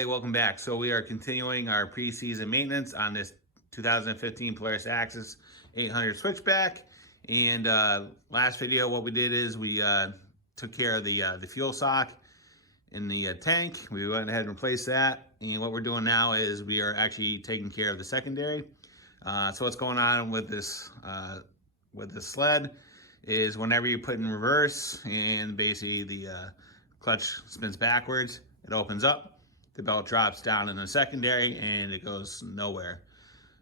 everybody, welcome back. So we are continuing our preseason maintenance on this 2015 Polaris Axis 800 switchback. And last video, what we did is we took care of the fuel sock in the tank. We went ahead and replaced that. And what we're doing now is we are actually taking care of the secondary. So what's going on with this sled is whenever you put in reverse and basically the clutch spins backwards, it opens up, the belt drops down in the secondary, and it goes nowhere.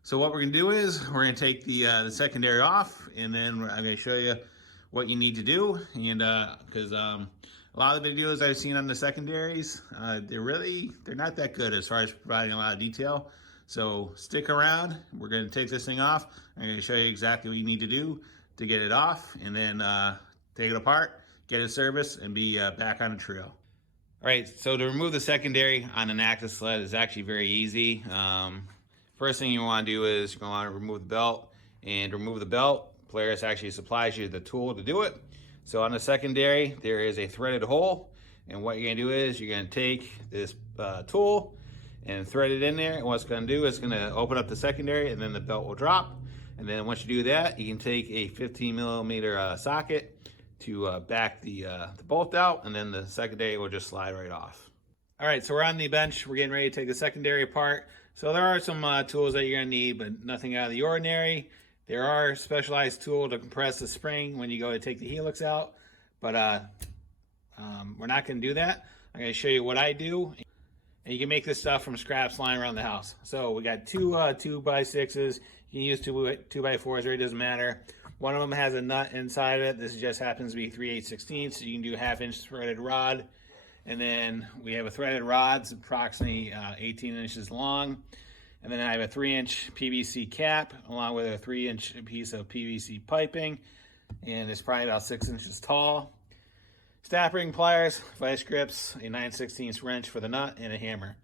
So what we're gonna do is we're gonna take the secondary off, and then I'm gonna show you what you need to do. And because a lot of the videos I've seen on the secondaries, they're not that good as far as providing a lot of detail. So stick around. We're gonna take this thing off. I'm gonna show you exactly what you need to do to get it off, and then take it apart, get it serviced, and be back on the trail. All right, so to remove the secondary on an Axis sled is actually very easy. First thing you want to do is you're going to remove the belt. And to remove the belt, Polaris actually supplies you the tool to do it. So on the secondary, there is a threaded hole. And what you're going to do is you're going to take this tool and thread it in there. And what it's going to do is it's going to open up the secondary, and then the belt will drop. And then once you do that, you can take a 15mm socket to back the bolt out, and then the secondary will just slide right off. All right, so we're on the bench. We're getting ready to take the secondary apart. So there are some tools that you're gonna need, but nothing out of the ordinary. There are specialized tools to compress the spring when you go to take the helix out, but we're not gonna do that. I'm gonna show you what I do. And you can make this stuff from scraps lying around the house. So we got two 2x6s. You can use 2x4s, it really doesn't matter. One of them has a nut inside of it. This just happens to be 3/8/16, so you can do a 1/2-inch threaded rod. And then we have a threaded rod, it's approximately 18 inches long. And then I have a 3-inch PVC cap, along with a 3-inch piece of PVC piping. And it's probably about 6 inches tall. Staff ring pliers, vice grips, a 9/16 wrench for the nut, and a hammer.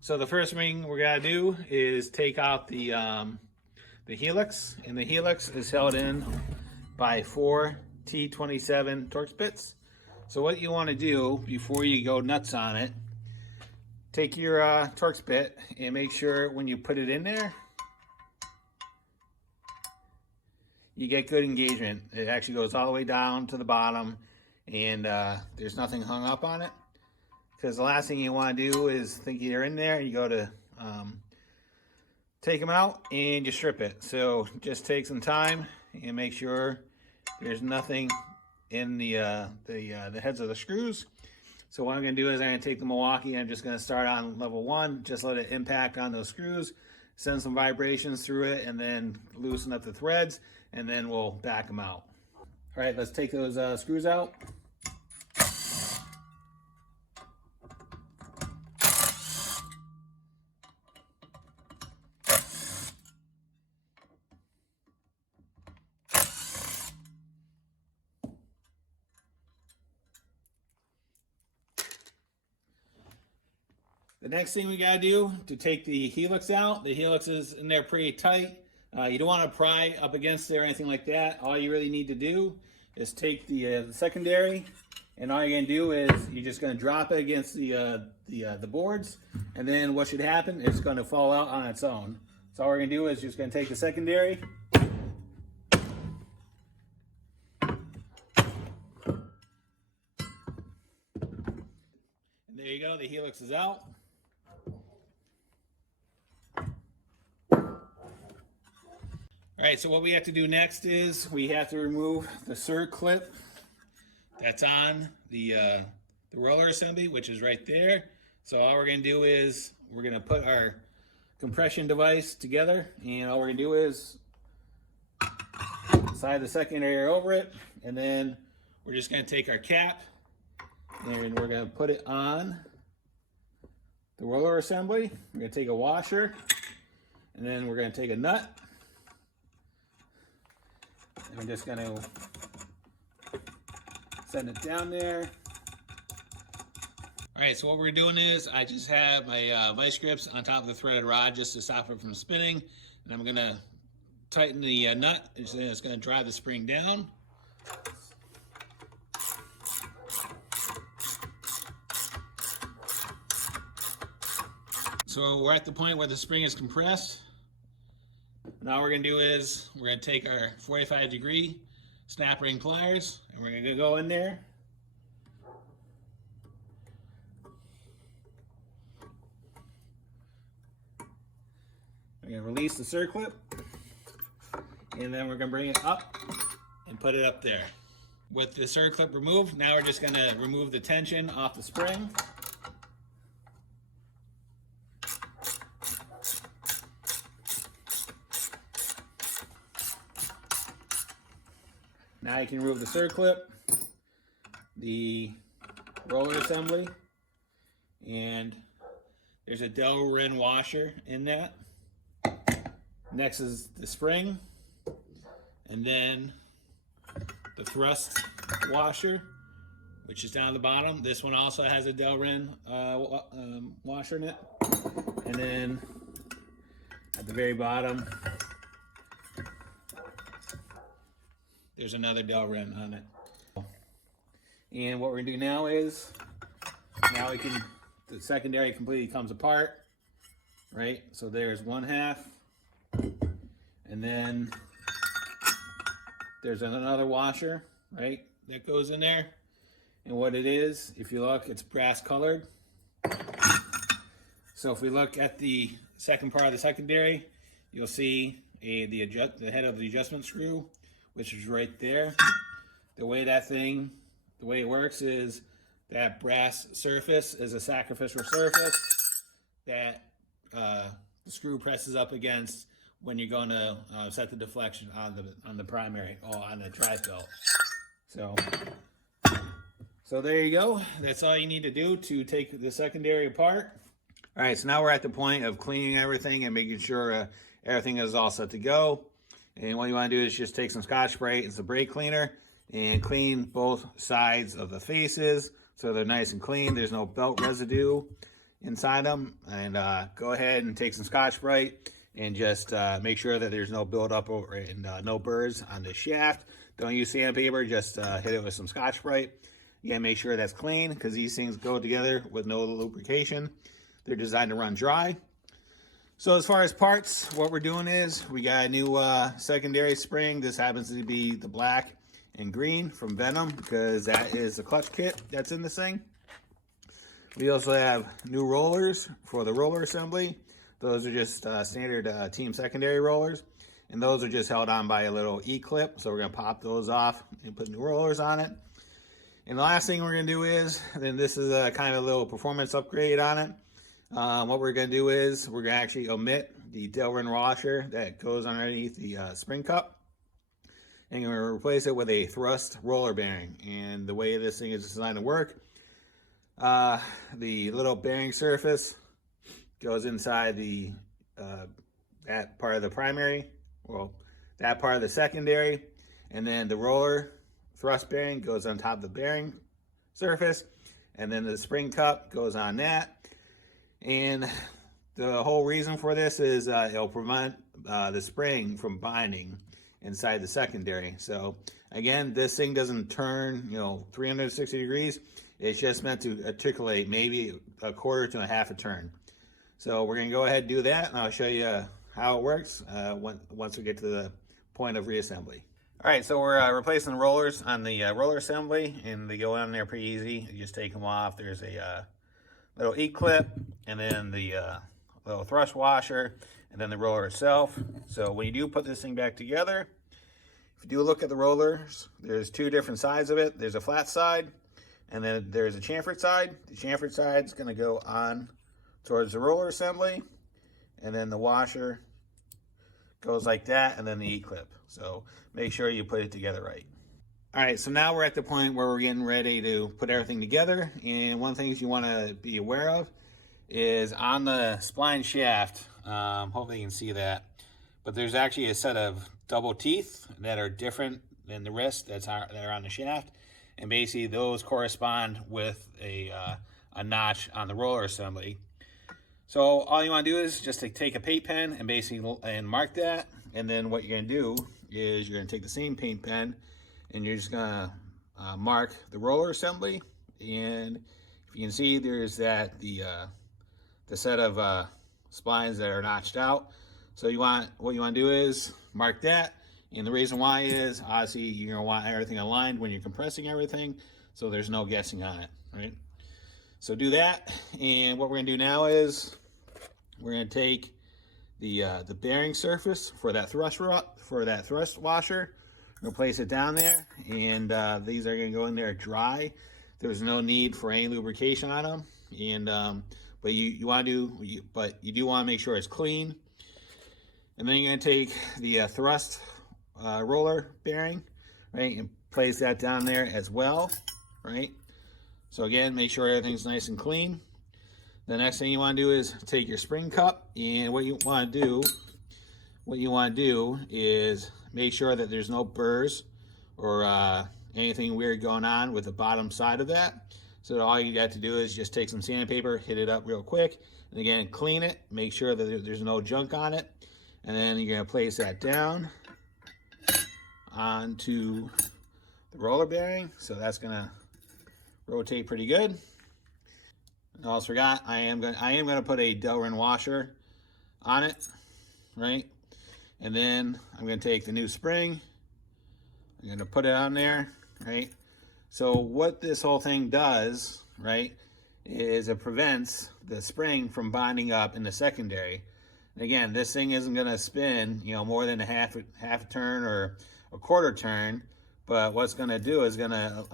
So the first thing we're gonna do is take out the helix, and the helix is held in by 4 T27 Torx bits. So what you want to do before you go nuts on it, take your Torx bit and make sure when you put it in there, you get good engagement. It actually goes all the way down to the bottom, and there's nothing hung up on it. Because the last thing you want to do is think you're in there, and you go to take them out and you strip it. So just take some time and make sure there's nothing in the heads of the screws. So what I'm gonna do is I'm gonna take the Milwaukee, and I'm just gonna start on level 1, just let it impact on those screws, send some vibrations through it, and then loosen up the threads, and then we'll back them out. All right, let's take those screws out. The next thing we gotta do to take the helix out, the helix is in there pretty tight. You don't wanna pry up against it or anything like that. All you really need to do is take the secondary, and all you're gonna do is you're just gonna drop it against the boards, and then what should happen is it's gonna fall out on its own. So all we're gonna do is just gonna take the secondary, and there you go, the helix is out. All right, so what we have to do next is we have to remove the SIR clip that's on the roller assembly, which is right there. So all we're gonna do is we're gonna put our compression device together, and all we're gonna do is slide the secondary over it, and then we're just gonna take our cap and we're gonna put it on the roller assembly. We're gonna take a washer, and then we're gonna take a nut. And I'm just gonna send it down there. All right, so what we're doing is I just have my vice grips on top of the threaded rod just to stop it from spinning. And I'm gonna tighten the nut. It's gonna drive the spring down. So we're at the point where the spring is compressed. Now what we're gonna do is we're gonna take our 45-degree snap ring pliers and we're gonna go in there. We're gonna release the circlip and then we're gonna bring it up and put it up there. With the circlip removed, now we're just gonna remove the tension off the spring. Now you can remove the circlip, the roller assembly, and there's a Delrin washer in that. Next is the spring, and then the thrust washer, which is down at the bottom. This one also has a Delrin washer in it. And then at the very bottom, there's another Delrin on it. And what we're gonna do now is, the secondary completely comes apart, right? So there's one half, and then there's another washer, right, that goes in there. And what it is, if you look, it's brass colored. So if we look at the second part of the secondary, you'll see the head of the adjustment screw, which is right there. The way it works is that brass surface is a sacrificial surface that the screw presses up against when you're going to set the deflection on the primary or on the drive belt. So there you go. That's all you need to do to take the secondary apart. All right, so now we're at the point of cleaning everything and making sure everything is all set to go. And what you want to do is just take some Scotch-Brite and some brake cleaner and clean both sides of the faces so they're nice and clean. There's no belt residue inside them. And go ahead and take some Scotch-Brite and just make sure that there's no buildup and no burrs on the shaft. Don't use sandpaper, just hit it with some Scotch-Brite. You gotta make sure that's clean because these things go together with no lubrication. They're designed to run dry. So as far as parts, what we're doing is we got a new secondary spring. This happens to be the black and green from Venom because that is the clutch kit that's in this thing. We also have new rollers for the roller assembly. Those are just standard team secondary rollers. And those are just held on by a little E-clip. So we're gonna pop those off and put new rollers on it. And the last thing we're gonna do is, then this is a kind of a little performance upgrade on it. What we're gonna do is we're gonna actually omit the Delrin washer that goes underneath the spring cup. And we're gonna replace it with a thrust roller bearing. And the way this thing is designed to work, the little bearing surface goes inside the that part of the primary, well, that part of the secondary, and then the roller thrust bearing goes on top of the bearing surface, and then the spring cup goes on that. And the whole reason for this is it'll prevent the spring from binding inside the secondary. So again, this thing doesn't turn 360 degrees. It's just meant to articulate maybe a quarter to a half a turn. So we're gonna go ahead and do that, and I'll show you how it works once we get to the point of reassembly. All right, so we're replacing the rollers on the roller assembly, and they go on there pretty easy. You just take them off. There's a little E-clip, and then the little thrust washer, and then the roller itself. So when you do put this thing back together, if you do look at the rollers, there's two different sides of it. There's a flat side, and then there's a chamfered side. The chamfered side is gonna go on towards the roller assembly, and then the washer goes like that, and then the E-clip. So make sure you put it together right. All right, so now we're at the point where we're getting ready to put everything together. And one thing you want to be aware of is on the spline shaft, hopefully you can see that, but there's actually a set of double teeth that are different than the rest that are on the shaft. And basically those correspond with a notch on the roller assembly. So all you want to do is just take a paint pen and basically mark that. And then what you're going to do is you're going to take the same paint pen and you're just going to mark the roller assembly. And if you can see, there's the set of splines that are notched out. So what you want to do is mark that. And the reason why is obviously you're going to want everything aligned when you're compressing everything, so there's no guessing on it, right? So do that. And what we're going to do now is we're going to take the bearing surface for that thrust washer. We're going to place it down there, and these are going to go in there dry. There's no need for any lubrication on them, and but you do want to make sure it's clean. And then you're going to take the thrust roller bearing, right, and place that down there as well, right? So again, make sure everything's nice and clean. The next thing you want to do is take your spring cup, and what you want to do is make sure that there's no burrs or anything weird going on with the bottom side of that. So all you got to do is just take some sandpaper, hit it up real quick, and again, clean it, make sure that there's no junk on it. And then you're going to place that down onto the roller bearing. So that's going to rotate pretty good. I also forgot, I am going to put a Delrin washer on it, right? And then I'm going to take the new spring. I'm going to put it on there, right? So what this whole thing does, right, is it prevents the spring from bonding up in the secondary. Again, this thing isn't going to spin, more than a half a turn or a quarter turn, but what's going to do is going to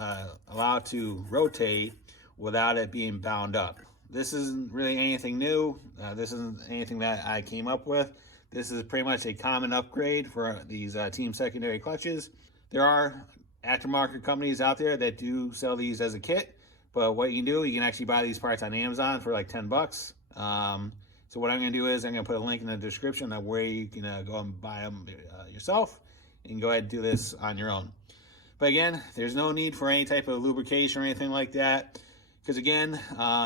allow it to rotate without it being bound up. This isn't really anything new. This isn't anything that I came up with. This is pretty much a common upgrade for these team secondary clutches. There are aftermarket companies out there that do sell these as a kit, but what you can do, you can actually buy these parts on Amazon for like 10 bucks. So what I'm going to do is I'm going to put a link in the description of where you can go and buy them yourself, and go ahead and do this on your own. But again, there's no need for any type of lubrication or anything like that, because again,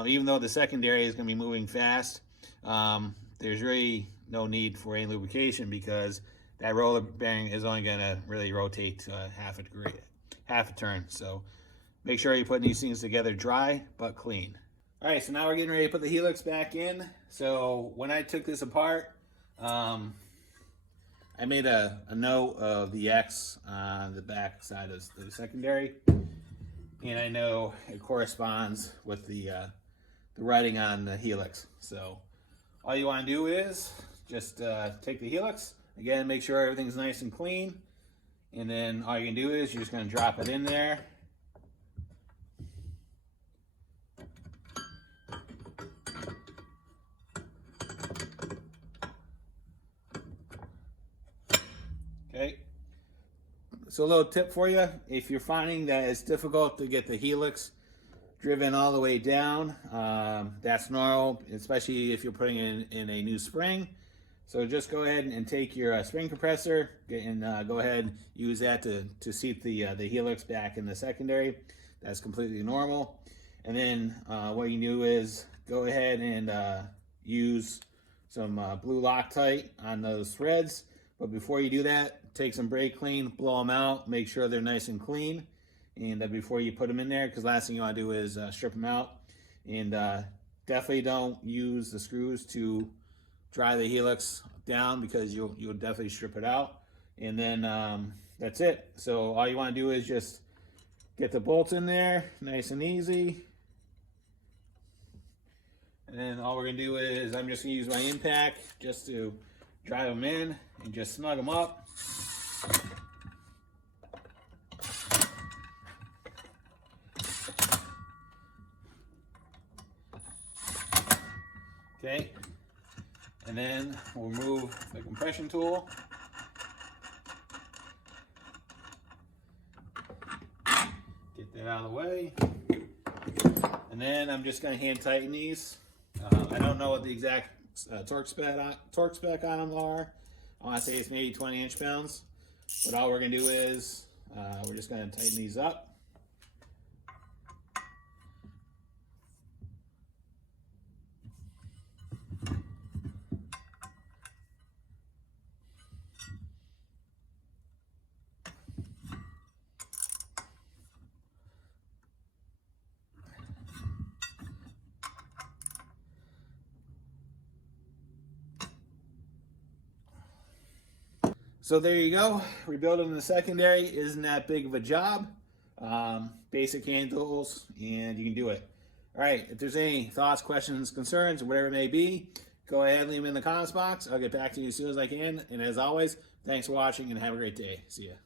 even though the secondary is going to be moving fast, there's really no need for any lubrication, because that roller bearing is only going to really rotate half a turn. So make sure you're putting these things together dry but clean. All right, so now we're getting ready to put the helix back in. So when I took this apart, I made a note of the X on the back side of the secondary, and I know it corresponds with the writing on the helix. So all you want to do is just take the helix, again, make sure everything's nice and clean, and then all you can do is you're just going to drop it in there. Okay, so a little tip for you, if you're finding that it's difficult to get the helix driven all the way down, that's normal, especially if you're putting in a new spring. So just go ahead and take your spring compressor and go ahead and use that to seat the helix back in the secondary. That's completely normal. And then what you do is go ahead and use some blue Loctite on those threads. But before you do that, take some brake clean, blow them out, make sure they're nice and clean, and before you put them in there, because last thing you want to do is strip them out. And definitely don't use the screws to dry the helix down, because you'll definitely strip it out. And then that's it. So all you want to do is just get the bolts in there nice and easy. And then all we're going to do is I'm just going to use my impact just to drive them in and just snug them up. Okay, and then we'll move the compression tool. Get that out of the way. And then I'm just going to hand tighten these. I don't know what the exact torque spec on them are. I want to say it's maybe 20 inch-pounds. But all we're going to do is we're just going to tighten these up. So there you go. Rebuilding the secondary isn't that big of a job. Basic hand tools, and you can do it. All right, if there's any thoughts, questions, concerns, whatever it may be, go ahead and leave them in the comments box. I'll get back to you as soon as I can. And as always, thanks for watching and have a great day. See ya.